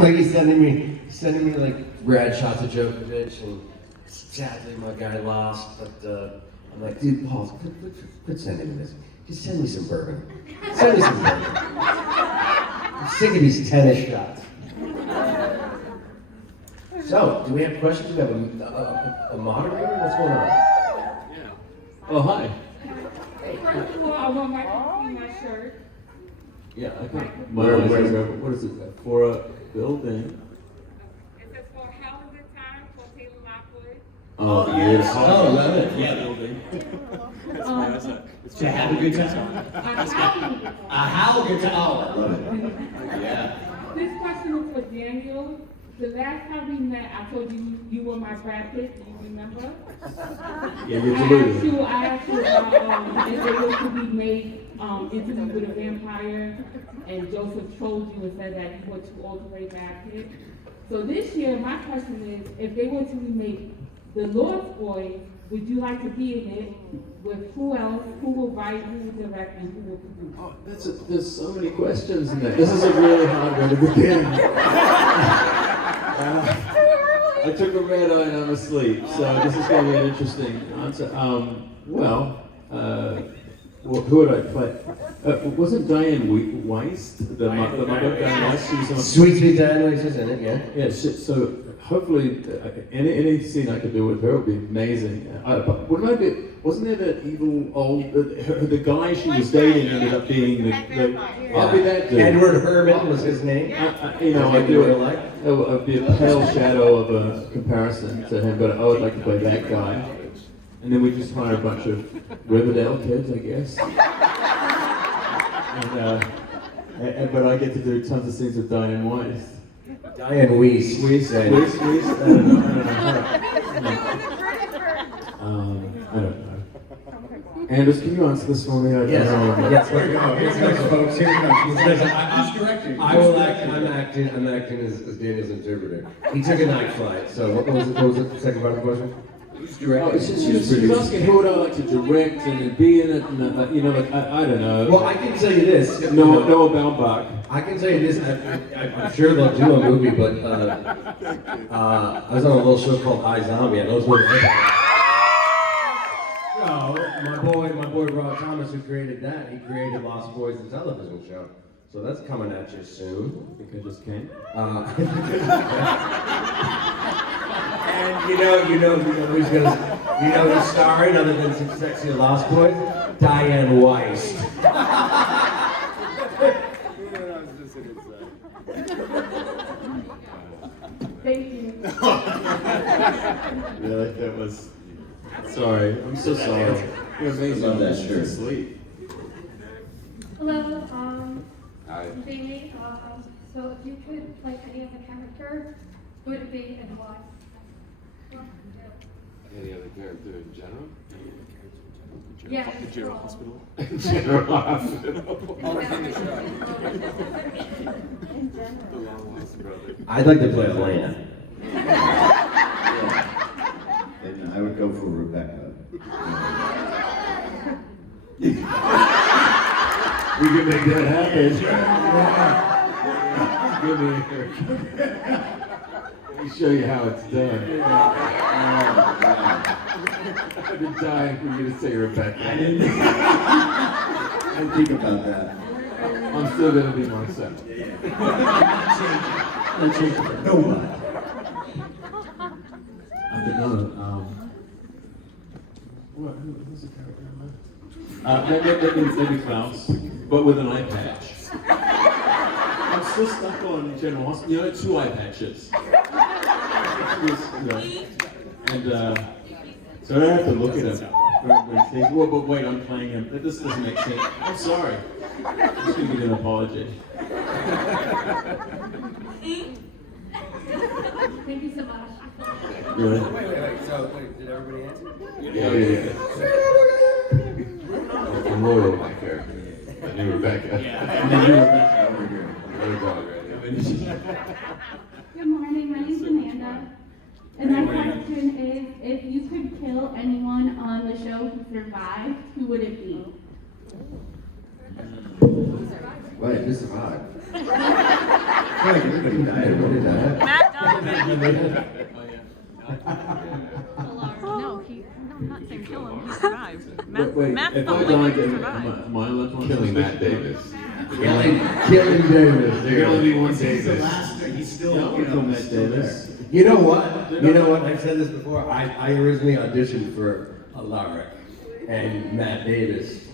like he's sending me like rad shots of Djokovic, and sadly my guy lost. But I'm like, dude, Paul, quit sending me this. Just send me some bourbon. Send me some bourbon. I'm sick of these tennis shots. So, do we have questions? Do we have a moderator? What's going on? Yeah. Oh, hi. First of all, I want Mike to see my shirt. Yeah, I think. What is it? For a building. It says for how was it time for Taylor Lockwood? Oh, yes. Oh, love it. Yeah, building. To have a good time. A how good time. Oh, I love it. Yeah. This question is for Daniel. The last time we met, I told you you were my Brad Pitt. Do you remember? Yeah, you're deluded. I asked you about if they were to be made Interview with a Vampire, and Joseph trolled you and said that you were too old to play Brad Pitt. So this year, my question is, if they were to remake The Lost Boys, would you like to be in it? With who else? Who will write? Who will direct? And who will produce? Oh, there's so many questions in there. This is a really hard way to begin. I took a red eye and I'm asleep, so this is going to be an interesting answer. Who would I play? Wasn't Diane Weiss the mother? Diane Weiss, she was on Sweet Diane Weiss is in it, yeah. Yeah, so hopefully any scene I could do with her would be amazing. But wasn't there that evil old, the guy she was dating ended up being the I'll be that dude. Edward Herman was his name. I'd be a pale shadow of a comparison to him, but I would like to play that guy. And then we just hire a bunch of Riverdale kids, I guess. But I get to do tons of scenes with Diane Weiss. Diane Weiss. I don't know. Anders, can you answer this for me? Yes. Yes. Here we go. Here's next, folks. Here we go. Who's directing? I will act. I'm acting as Daniel's interpreter. He took a night flight. So what was the second part of the question? Who's Oh, directing? she was asking who would I like to direct and be in it, and I don't know. Well, I can tell you this. Noah Baumbach. I can tell you this. I'm sure they'll do a movie, but I was on a little show called iZombie. I know it's what it is. So my boy Rob Thomas, who created that, he created Lost Boys, the television show. So that's coming at you soon. I think I just came. And who's starring other than some sexy Lost Boys? Diane Weiss. Thank you. Really? That was. Sorry. I'm so sorry. You're amazing. I love that shirt. Sleep. Hello, Hi. Jamie. So if you could play any other character, who would it be and why? Any other character in general? Yeah, General Hospital? General Hospital. In general. The Long Lost Brother. I'd like to play Elena. And I would go for Rebecca. We can make that happen. Give me Let me show you how it's done. I've been dying for you to say Rebecca. I didn't think about that. I'm still gonna be Marcel. I'm changing for nobody. I don't know. Who's the character in that? Maybe Klaus, but with an eye patch. I'm still stuck on General Hospital. You know, 2 eye patches. And so I have to look at him. Well, but wait, I'm playing him. This doesn't make sense. I'm sorry. I'm just gonna give you an apology. Thank you so much. Really? Wait. So, did everybody answer? Yeah. I'm loyal to my character. And you Rebecca. And then you Rebecca over here. Good morning, my name's Amanda. And my question is, if you could kill anyone on the show who survived, who would it be? Wait, who survived? I feel like everybody died. Everybody died. Matt Donovan. No, I'm not saying kill him, he survived. Wait, Matt's if the I only one died, who am survived. am I allowed to Killing Matt Davis. Killing Davis. You're gonna be one He's the Davis. last thing. He's still, Yeah, I would kill Matt still Davis. there. You know what? You know what? I've said this before. I originally auditioned for Alaric, and Matt Davis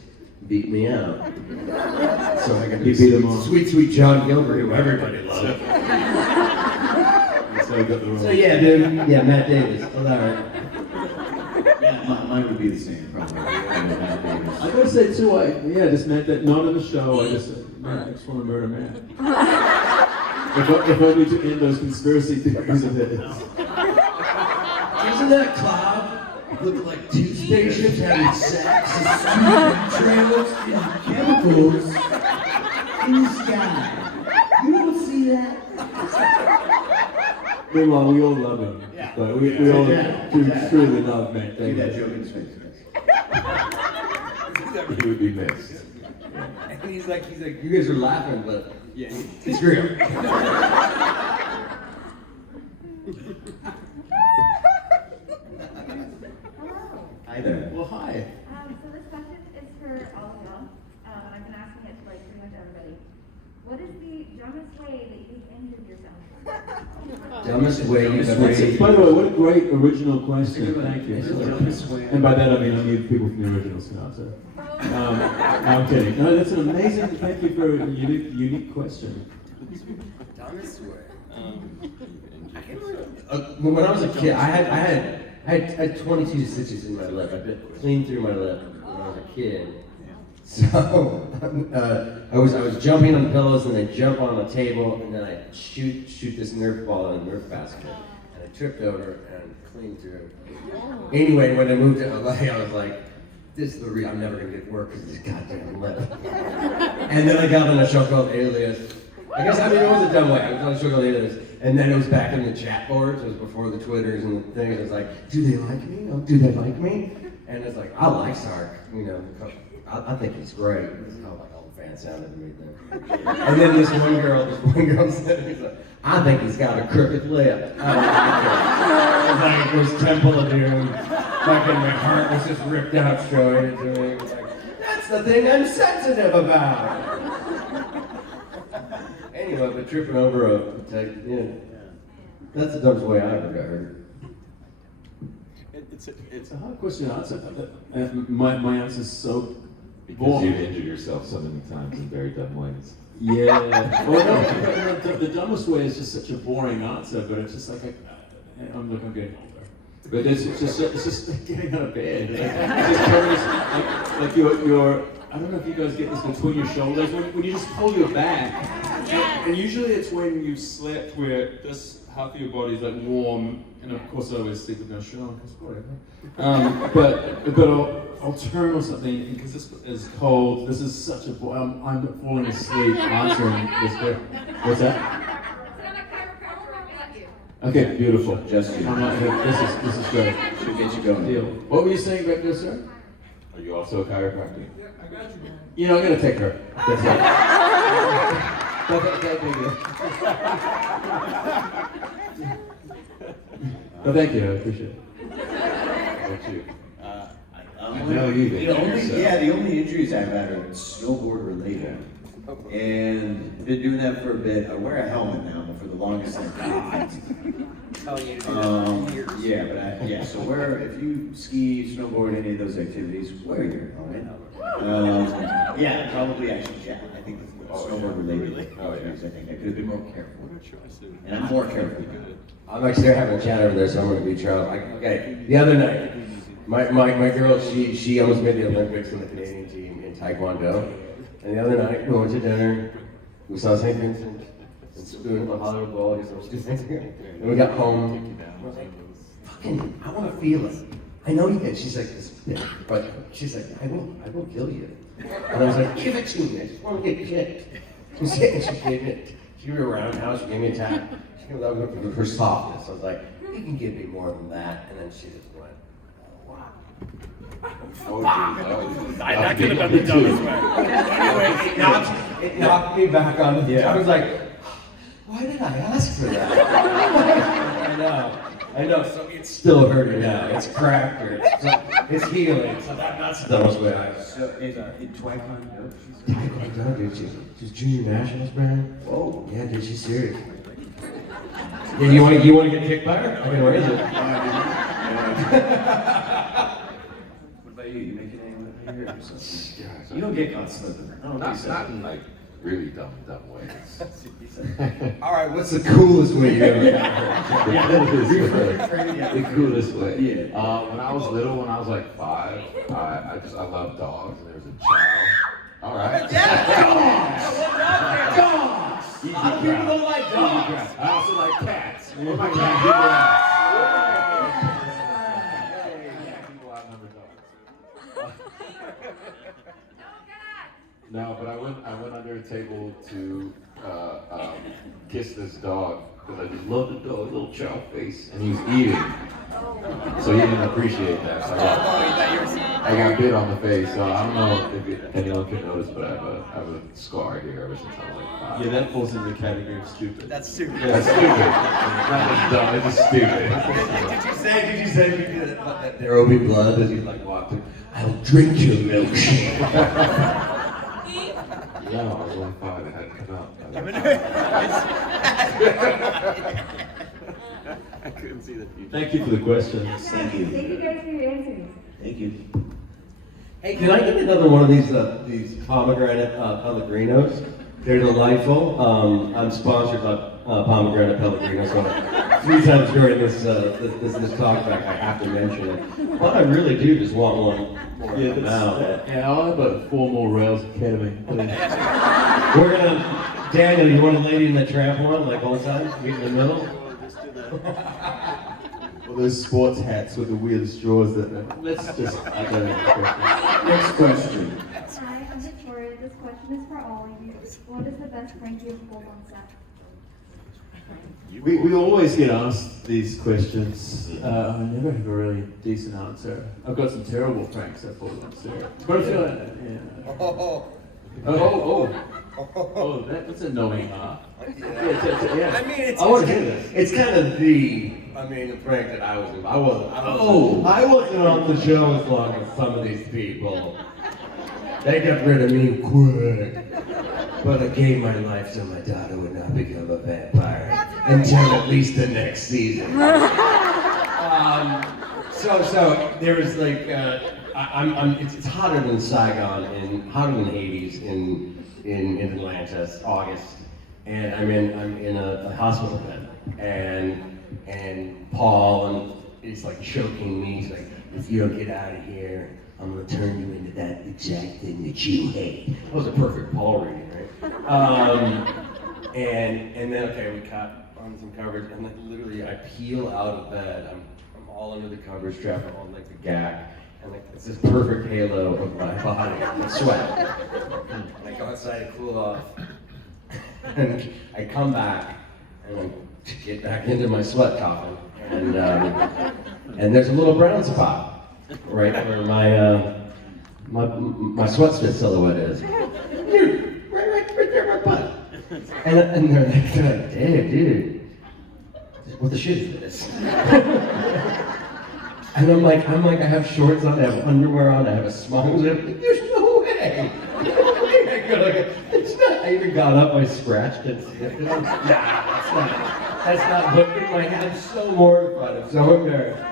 beat me out. So I got to He beat him on. sweet, sweet John Gilbert, who everybody loved. So I got the wrong. So yeah, dude. Yeah, Matt Davis, Alaric. Yeah, mine would be the same, probably. I gotta say too, just meant that not in the show, I just want to murder Matt. if only to end those conspiracy theories of his. Doesn't that cloud look like two spaceships having sex? Trailers and chemicals in the sky. You don't see that? Meanwhile, we all love him. Yeah. But we all truly love Matt Do that Davis. joke in his face. He would be missed. And he's like, you guys are laughing, but yeah, it's real. Hi there. Well, hi. So this question is for all of y'all, and I've been asking it to like pretty much everybody. What is the dumbest way that you've injured yourself? Dumbest way you've ever That's- By the way, what a great original question. Thank you. Dumbest way. And by that I mean I need people from the original Scout. So. I'm kidding. No, that's an amazing. Thank you for a unique question. Dumbest way. When I was a kid, I had 22 stitches in my lip. I bit clean through my lip when I was a kid. So I was jumping on pillows, and I jump on a table, and then I shoot this Nerf ball in a Nerf basket, and I tripped over and clean through. Anyway, when I moved to LA, I was like, "This is the real. I'm never gonna get work because of this goddamn lip." And then I got on a show called Alias. I guess it was a dumb way. I was on a show called Alias, and then it was back in the chat boards. It was before the Twitters and the things. It was like, "Do they like me? Oh, do they like me?" And it's like, I like Sark, I think he's great. That's how like all the fans sounded to me then. And then this one girl said, he's like, "I think he's got a crooked lip." I was like, it was Temple of Doom. Fucking my heart was just ripped out showing it to me. It was like, that's the thing I'm sensitive about. Anyway, but tripping over that's the dumbest way I ever got hurt. It's a hard question to answer. My answer is so Because you've injured yourself so many times in very dumb ways. Yeah. Well, no, the dumbest way is just such a boring answer, but it's just like I'm getting older. But it's just like getting out of bed. Like your I don't know if you guys get this between your shoulders when you just pull your back. And usually it's when you slept where this half of your body is like warm, and of course I always sleep with no shirt on, because whatever. But I'll turn or something because this is cold. This is such a I'm falling asleep answering this question. What's that? Okay, beautiful. Just you. I'm not, this is great. Should get you going. Deal. What were you saying back there, sir? Are you also a chiropractor? You know, I'm gonna take her. That's it. Thank you. No, thank you. I appreciate it. What about you? I know you've injured yourself. the only injuries I've had are snowboard related. And been doing that for a bit. I wear a helmet now, but for the longest time. So if you ski, snowboard, any of those activities, wear your helmet. Probably actually, I think it's snowboard related. I think I could have been more careful. And I'm more careful. I'm actually having a chat over there, so I'm going to be trying. Okay, the other night, my girl, she almost made the Olympics in the Canadian team in Taekwondo. And the other night, we went to dinner, we saw St. Vincent, and Spoon, the Hollywood Bowl, I guess those two things. And we got home, and I was like, fucking, I want to feel it. I know you can. She's like, but she's like, I will kill you. And I was like, give it to me, I just want to get kicked. She gave me, she gave me a roundhouse, she gave me a tap. She gave me her softness. I was like, you can give me more than that. And then she just went, wow. Oh, geez. That could have been the dumbest way. Anyway, it knocked me back on the, Yeah. I was like, why did I ask for that? I know, so it's still hurting now, it's cracked, or it's healing, so that's the dumbest way I So, in Taekwondo, Taekwondo, dude, she's junior nationals, man. whoa. Yeah, dude, she's serious. Yeah, you want to get kicked by her? I can raise it. What about you? You making any here or something? You don't get caught slipping. I don't think so. Not in like really dumb ways. All right, what's the coolest way you ever got The coolest way. Yeah. When I was little, when I was like 5, I loved dogs, and there was a chow. All right. Dogs! Other people don't like dogs. I also like cats. What my cat people ask? People outnumber dogs. No, but I went under a table to kiss this dog because I just love the dog, little chow face, and he was eating, so he didn't appreciate that. So I got bit on the face, so I don't know if anyone can notice, but I have a scar here ever since I was like 5. Yeah, that falls into the category of stupid. That's stupid. That's stupid. Not just dumb, it's just stupid. Did you say that there will be blood as you like walk through? I'll drink your milkshake. No, I was only 5, it had to come out. I couldn't see the future. Thank you for the questions. Thank you. Thank you guys for your answers. Thank you. Hey, can I get another one of these pomegranate Pellegrinos? They're delightful. I'm sponsored by pomegranate Pellegrinos, so 3 times during this talk back I have to mention it. But I really do just want one more Yeah, now. and I'll have about 4 more rails of ketamine, please. We're gonna, Daniel, you want a Lady in the Tramp one, like old times, meet in the middle? All those sports hats with the weird straws that. Let's just. I don't know. Next question. Hi, I'm Victoria. This question is for all of you. What is the best prank you've pulled on set? We always get asked these questions. I never have a really decent answer. I've got some terrible pranks I pulled on set. But I feel like, that's a knowing Yeah. Yeah. I mean, I want to hear this. it's kind of the prank that I was in. I wasn't on the show as long as some of these people. They got rid of me quick. But I gave my life so my daughter would not become a vampire until at least the next season. So there was like, it's hotter than Saigon and hotter than Hades in Atlanta. It's August, and I'm in a hospital bed, and Paul is like choking me. He's like, if you don't get out of here, I'm gonna turn you into that exact thing that you hate. That was a perfect Paul reading, right? And then okay, we cut on some coverage, and like literally I peel out of bed. I'm all under the covers, strapped on like the gag, and like it's this perfect halo of my body, like sweat. And I go outside to cool off, and I come back, and I get back into my sweat coffin, and there's a little brown spot right where my sweatsmith silhouette is. Dude, right there, my butt. And they're like, damn, dude, what the shit is this? And I'm like, I have shorts on, I have underwear on, I have a smile. There's no way. It's not. I even got up, I scratched and sniffed it. That's not. But in my head, I'm so mortified. I'm so embarrassed.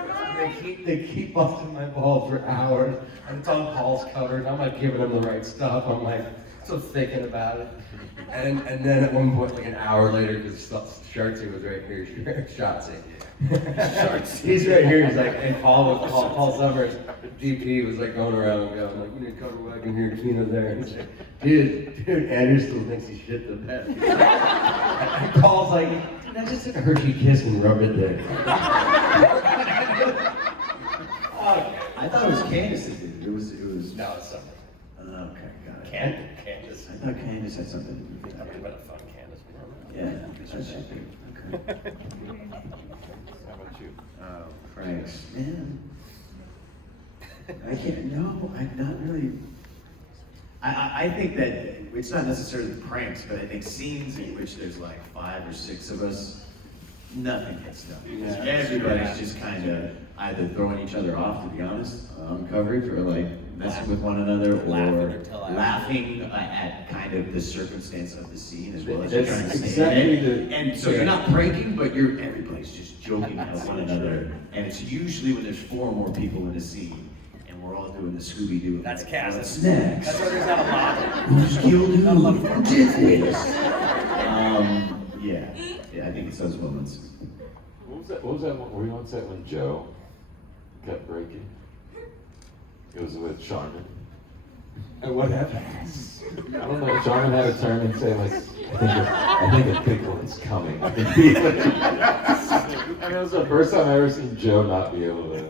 They keep busting my balls for hours, and it's on Paul's covers. I'm like giving him the right stuff. I'm like still thinking about it, and then at one point, like an hour later, because Shartsy was right here. Shartsy. He's right here. He's like, and Paul Summers, DP, was like going around and going like, you need to cover wagon here, Tina there. And he's like, dude, Andrew still thinks he shit the bed. And Paul's like, dude, I just took a Hershey kiss and rubbed it there. I thought it was Candace that did it. It was. No, it's something. Okay, got it. Candace. I thought Candace had something to do with That that. would have been a fun Candace. Yeah, that's it. Okay. How about you? Oh, pranks, man. I can't. No, I'm not really. I think that it's not necessarily pranks, but I think scenes in which there's like 5 or 6 of us, nothing gets done. Because everybody's just kind of either throwing each other off, to be honest, on coverage, or like messing with one another, or laughing at kind of the circumstance of the scene as well as you're trying to say exactly it. And so you're not pranking, but everybody's just joking at one another. And it's usually when there's 4 or more people in a scene, and we're all doing the Scooby-Doo. That's cast. What's next? That's why there's not a lot. Who's killed who? Who did this? Yeah, I think it's those moments. What was that one? Were you on set when Joe kept breaking? It was with Charmin. And what happened? I don't know. Charmin had a turn and say like, I think a big one's coming. I can feel it. And it was the first time I ever seen Joe not be able to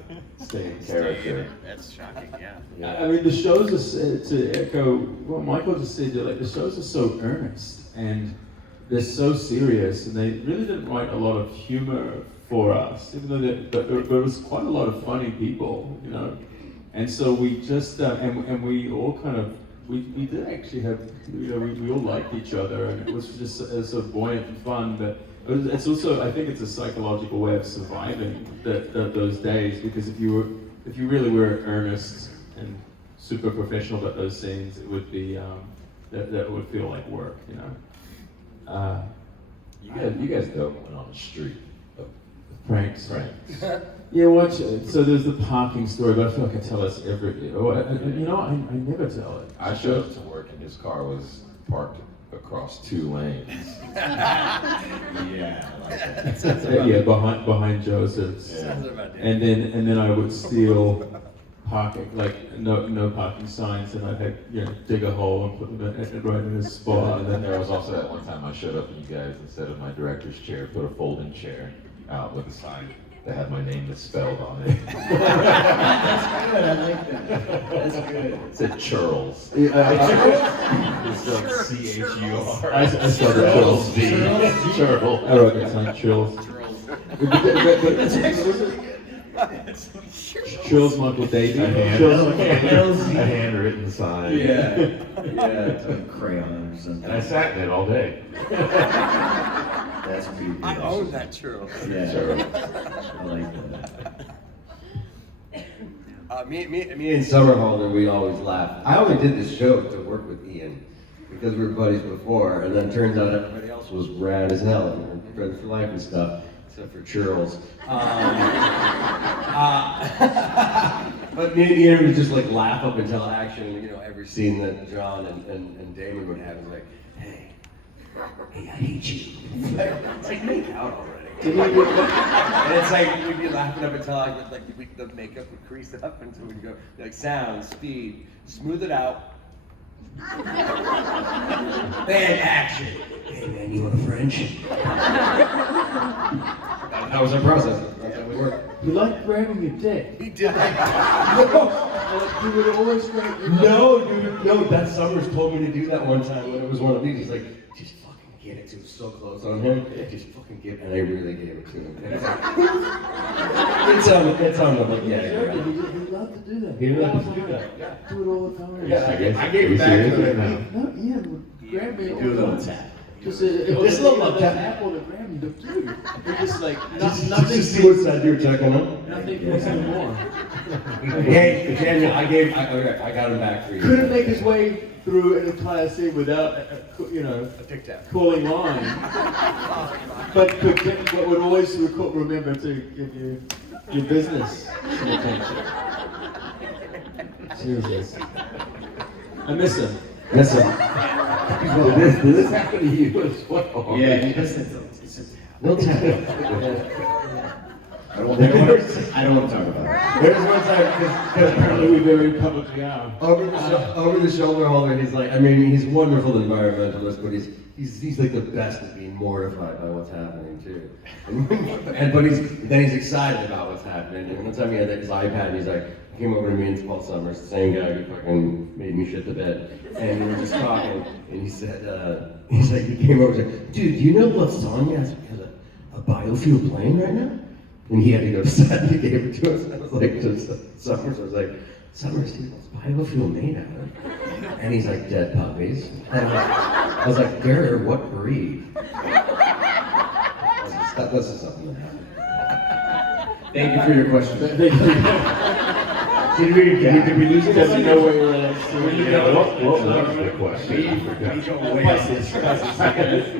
stay in character. That's shocking, yeah. I mean, the shows are, to echo what Michael just said, like the shows are so earnest and they're so serious, and they really didn't write a lot of humor for us, even though but there was quite a lot of funny people, you know. And so we just, and we all kind of, we did actually have, you know, we all liked each other, and it was just so buoyant and fun. But it's also, I think it's a psychological way of surviving those days, because if you really were earnest and super professional about those scenes, it would be, that would feel like work, you know. You guys though went on the street. Pranks. Yeah, watch it. So there's the parking story, but I feel like I tell us every. You know, I never tell it. I showed up to work and his car was parked across 2 lanes. Yeah, I like that. Yeah, behind Joseph's. Yeah. And then I would steal parking, like no parking signs, and I'd have, you know, dig a hole and put them right in his spot. And then there was also that one time I showed up and you guys, instead of my director's chair, put a folding chair out with a sign that had my name misspelled on it. That's good, I like that. That's good. It said Churls. It's spelled C-H-U-R. I started Churls. Churl. I wrote that sign, Churls. Churls Michael Davey. A handwritten sign. Yeah, it's a crayon or something. And I sat in it all day. That's pretty good. I own that churro. Yeah, Sure. I like that. Me and Summerholder, we always laugh. I only did this show to work with Ian because we were buddies before, and then it turns out everybody else was rad as hell and we were friends for life and stuff, except for Churls. But me and Ian would just like laugh up until action. You know, every scene that John and Damon would have is like, hey, I hate you. It's like, make out already. And it's like, we'd be laughing up until the makeup would crease up until we'd go, like, sound, speed, smooth it out. Then action. Hey man, you want a French? That was our process. That's how we worked. You like grabbing your dick. He did like You would always grab your No, dude, no, that Summers told me to do that one time when it was one of these. He's like, just fucking get it. It was so close on him. Just fucking get it. And I really gave it to him. And it's like, it's on. I'm like, yeah. He loved to do that. He loved to do that. Yeah. Do it all the time. Yeah, I gave Are you it back to serious him. right now? No, Ian would grab me all Do a the little time. tap. Just This little the tap. tap or the grab me, dude. It's just like Just nothing. to see what side you were checking on. Nothing was anymore. Hey, Daniel, I got him back for you. Couldn't make his way through an entire scene without, you know, calling line. but would always remember to give you your business some attention. Seriously. I miss him. Listen. Did this happen to you as well? Yeah, it's a No tap. I don't want to talk about it. There's one time, because Apparently we very publicly are. over the shoulder holder, he's like, I mean, he's a wonderful environmentalist, but he's like the best at being mortified by what's happening too. But he's excited about what's happening. And one time he had his iPad, and he's like, he came over to me and Paul Summers, the same guy who fucking made me shit the bed. And we were just talking, and he said, he came over and said, dude, do you know Lasagna has a biofuel plane right now? And he had to go to set and he gave it to us. And I was like, to Summers, I was like, Summer sequels, biofuel made out of. And he's like, dead puppies. And I was like, Garrett, what breed? This is something that happened. Thank you for your question. Did we lose it? Doesn't know where we're at. What was the question?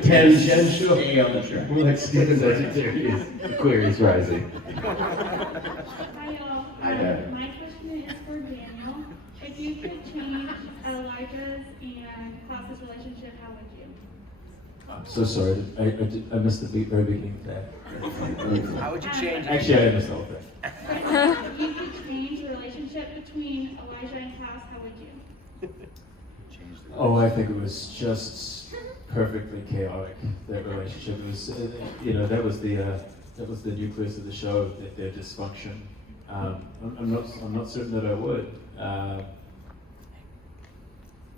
Tangential. Stay on the track. Like Stephen Sagittarius, Aquarius rising. Hi y'all. Hi there. My question is for Daniel. If you could change Elijah's and Klaus's relationship, how would you? I'm so sorry. I missed the very beginning of that. How would you change it? Actually, I missed all of that. If you could change the relationship between Elijah and Klaus, how would you? Oh, I think it was just perfectly chaotic, that relationship. It was, that was the nucleus of the show, their dysfunction. I'm not certain that I would.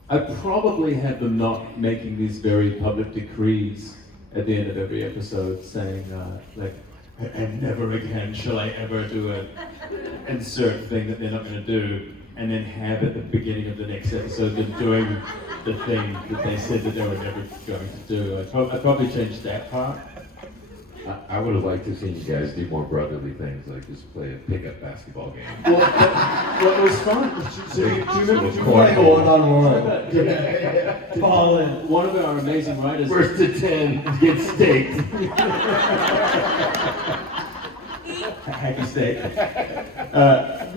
I probably had them not making these very public decrees at the end of every episode saying, and never again shall I ever do an insert thing that they're not going to do, and then have at the beginning of the next episode them doing the thing that they said that they were never going to do. I'd probably change that part. I would have liked to have seen you guys do more brotherly things, like just play a pickup basketball game. Well, it was fun. Do you remember Like a one-on-one. Ball in. One of our amazing writers. First to 10 gets staked. Happy steak.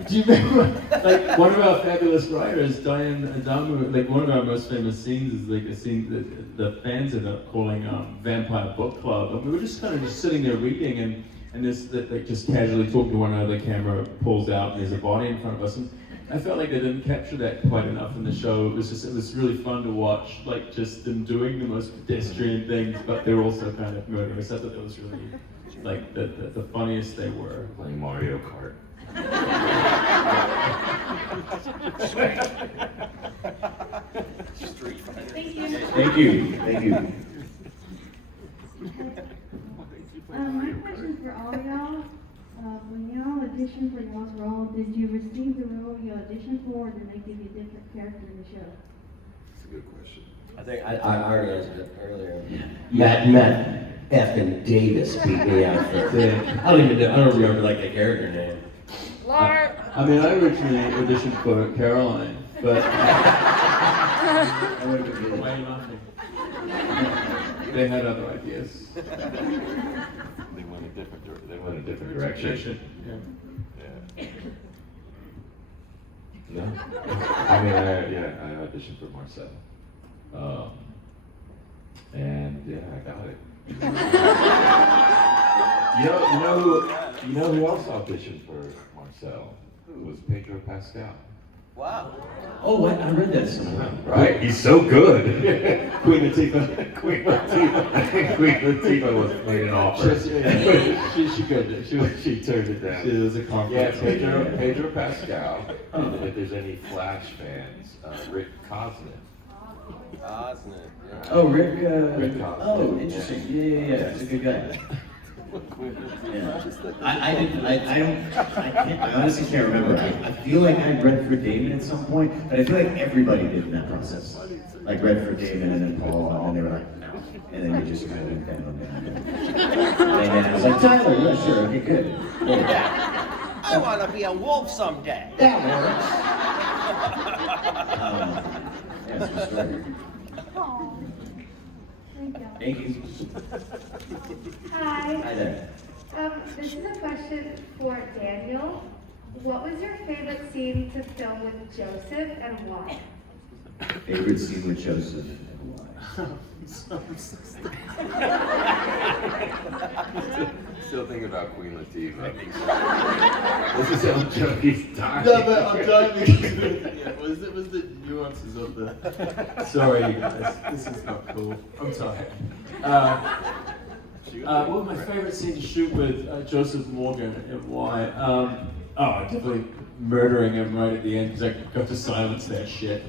Do you remember, like, one of our fabulous writers, Diane Adamu, like, one of our most famous scenes is like a scene that the fans ended up calling Vampire Book Club. And we were just kind of just sitting there reading, and this, like, just casually talking to one another, the camera pulls out, and there's a body in front of us. And I felt like they didn't capture that quite enough in the show. It was really fun to watch, like, just them doing the most pedestrian things, but they're also kind of murderous. I thought that was really, like, the funniest they were. Playing Mario Kart. Thank you. Thank you. Thank you. My question for all y'all, when y'all auditioned for y'all's role, did you receive the role you auditioned for, or did they give you a different character in the show? That's a good question. I think I already answered it earlier. Matt effing Davis beat me out for I don't remember like the character name. I mean, I originally auditioned for Caroline, but why nothing? They had other ideas. They went a different direction. Yeah. No. I mean, I auditioned for Marcel. And yeah, I got it. you know who else auditioned for Marcel? It was Pedro Pascal. Wow. Oh, what? I read that somewhere. Right? He's so good. Queen Latifah. Queen Latifah was made an offer. She turned it down. She was a compliment. Yeah, Pedro Pascal. And if there's any Flash fans, Rick Cosner. Oh, Rick. Rick Cosner. Oh, interesting. Yeah. He's a good guy. Yeah. I honestly can't remember. I feel like I read for David at some point, but I feel like everybody did in that process. Like read for David and then Paul, and then they were like, no. And then they just kind of went down. And then I was like, Tyler, yeah, sure, okay, good. I want to be a wolf someday. That works. That's the story. Thank you. Hi. Hi there. This is a question for Daniel. What was your favorite scene to film with Joseph and why? Favorite scene with Joseph and why? Still thinking about Queen Latifah. This is how Joey's dying. No, but I'm dying because it was the nuances of the. Sorry, you guys. This is not cool. I'm tired. Well, my favorite scene to shoot with Joseph Morgan and why? Definitely murdering him right at the end because I got to silence that shit.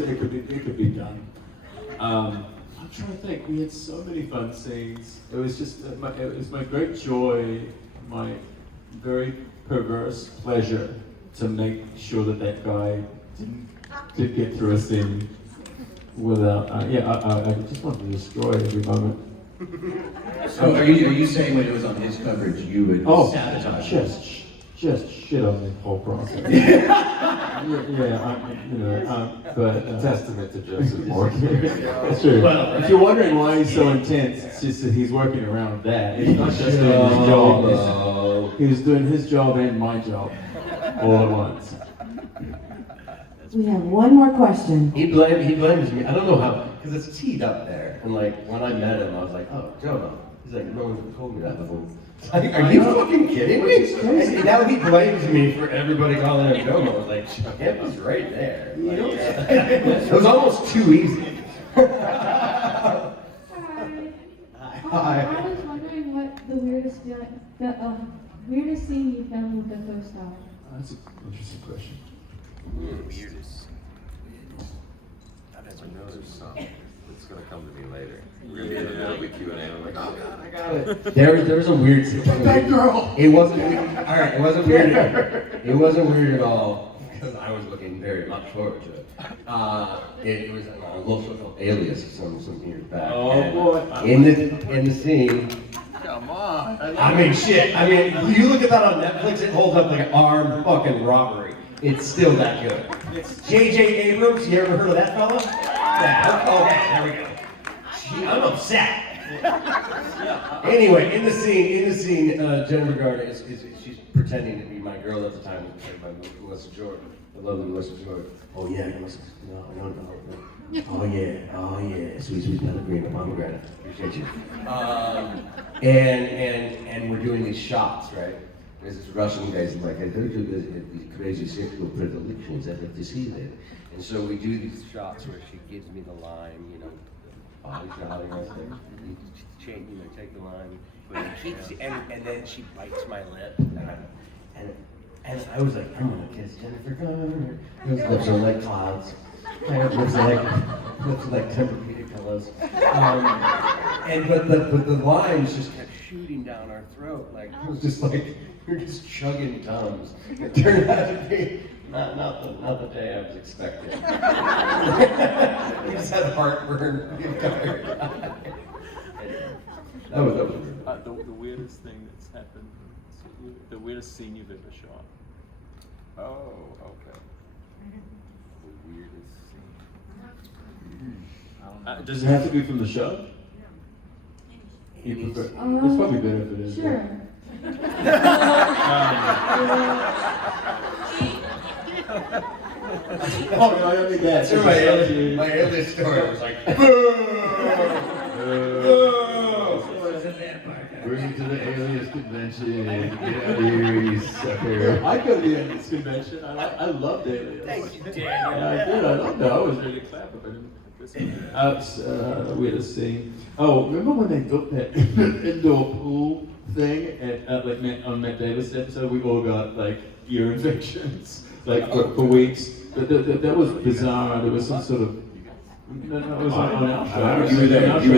It could be done. I'm trying to think. We had so many fun scenes. It was just it was my great joy, my very perverse pleasure to make sure that that guy did get through a scene without. I just want to destroy every moment. So are you saying when it was on his coverage, you would sabotage it? Just shit on the whole process. But Testament to Joseph Morgan. that's true. If you're wondering why he's so intense, it's just that he's working around that. He's not just doing his job. He was doing his job and my job all at once. We have one more question. He blames me. I don't know how, because it's teed up there. And like when I met him, I was like, oh, Jono. He's like, no one's told me that before. Like, are you fucking kidding me? And now he blames me for everybody calling him Jono. I was like, it was right there. Like, it was almost too easy. Hi. Hi. I was wondering what the weirdest scene you filmed with the co-star. That's an interesting question. Weirdest. That's another song. It's gonna come to me later. We're gonna get a little bit Q&A. I'm like, oh god, I got it. There was a weird situation. That girl. It wasn't weird. All right, it wasn't weird. It wasn't weird at all because I was looking very much forward to it. It was a little show called Alias some years back. Oh and boy! In the scene. Come on. I mean, shit. I mean, you look at that on Netflix. It holds up like an armed fucking robbery. It's still that good. It's J.J. Abrams. You ever heard of that fella? Yeah. Okay, there we go. Gee, I'm upset. Anyway, in the scene, Jennifer Garner she's pretending to be my girl at the time, played by Melissa George, the lovely Melissa George. Oh yeah, no. Oh yeah, sweet pellegrino pomegranate. Appreciate you. And we're doing these shots, right? There's this Russian guy's like, I heard you guys had these crazy sexual predilections. I'd like to see that. And so we do these shots where she gives me the line, you know, take the line, and then she bites my lip, and I was like, I'm gonna kiss Jennifer Garner. Those lips are like clouds. My lips are like Tempur-Pedic pillows. But the lines just kept shooting down our throat. Like it was just like we were just chugging Tums. It turned out to be not the day I was expecting. He just had heartburn the entire time. That was weird. The weirdest thing that's happened, the weirdest scene you've ever shot. Oh, okay. The weirdest scene. Does it have to be from the show? You prefer? It's probably better if it is. Sure. Oh no, I don't think that. That's my Alias story was like, Bring you to the Alias convention. Get out of here, you sucker. I go to the Alias convention. I loved Alias. Thank you, Daniel. Yeah, I did. I loved it. I was ready to clap if I didn't. Weirdest scene. Oh, remember when they built that indoor pool thing at on Matt Davis' episode? We all got like ear infections like for weeks. That was bizarre. There was some sort of. No, it was on our show. You were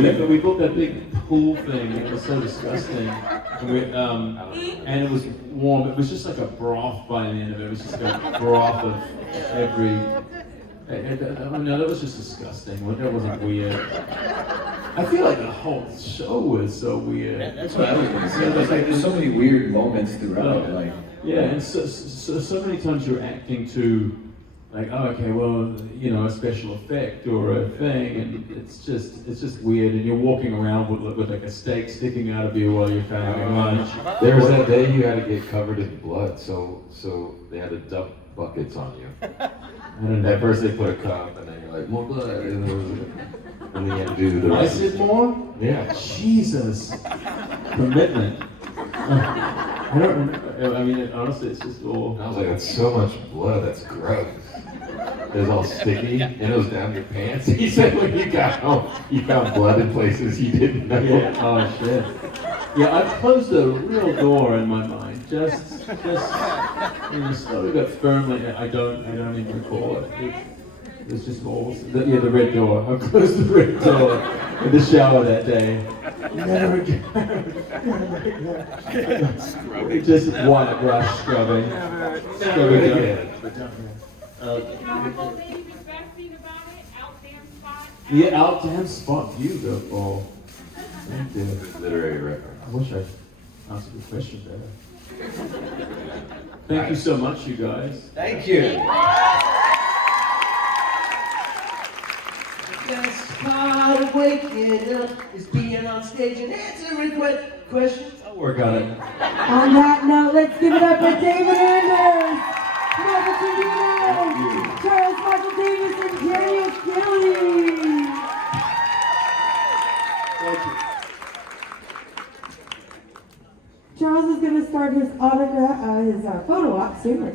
there. But we built that big pool thing. It was so disgusting. And it was warm. It was just like a broth by the end of it. It was just like a broth of every. No, that was just disgusting. That wasn't weird. I feel like the whole show was so weird. That's what I was gonna say. There's so many weird moments throughout. Like yeah, and so many times you're acting to. Like, oh, okay, well, you know, a special effect or a thing, and it's just weird, and you're walking around with like a steak sticking out of you while you're having lunch. There was that day you had to get covered in blood, so they had to dump buckets on you. And at first they put a cup, and then you're like, more blood, and then you had to do the I rest. said more? Yeah. Jesus. Commitment. I don't remember. I mean, honestly, it's just all. I was like, that's so much blood, that's gross. It was all sticky, and it was down your pants. He said when you got home, you found blood in places you didn't know. Yeah. Oh shit. Yeah, I've closed a real door in my mind. Just slowly but firmly. I don't even recall it. There's just walls. The red door. I closed the red door in the shower that day. Never again. Just white brush scrubbing. Scrubbing again. Yeah, out damn spot. Beautiful. Thank you. Literary reference. I wish I answered the question better. Thank you so much, you guys. Thank you. The best part of waking up is being on stage and answering questions. I'll work on it. On that note, let's give it up for David Anders, Michael Trevino, Charles Michael Davis, and Darius Gillies. Thank you. Charles is going to start his photo op soon.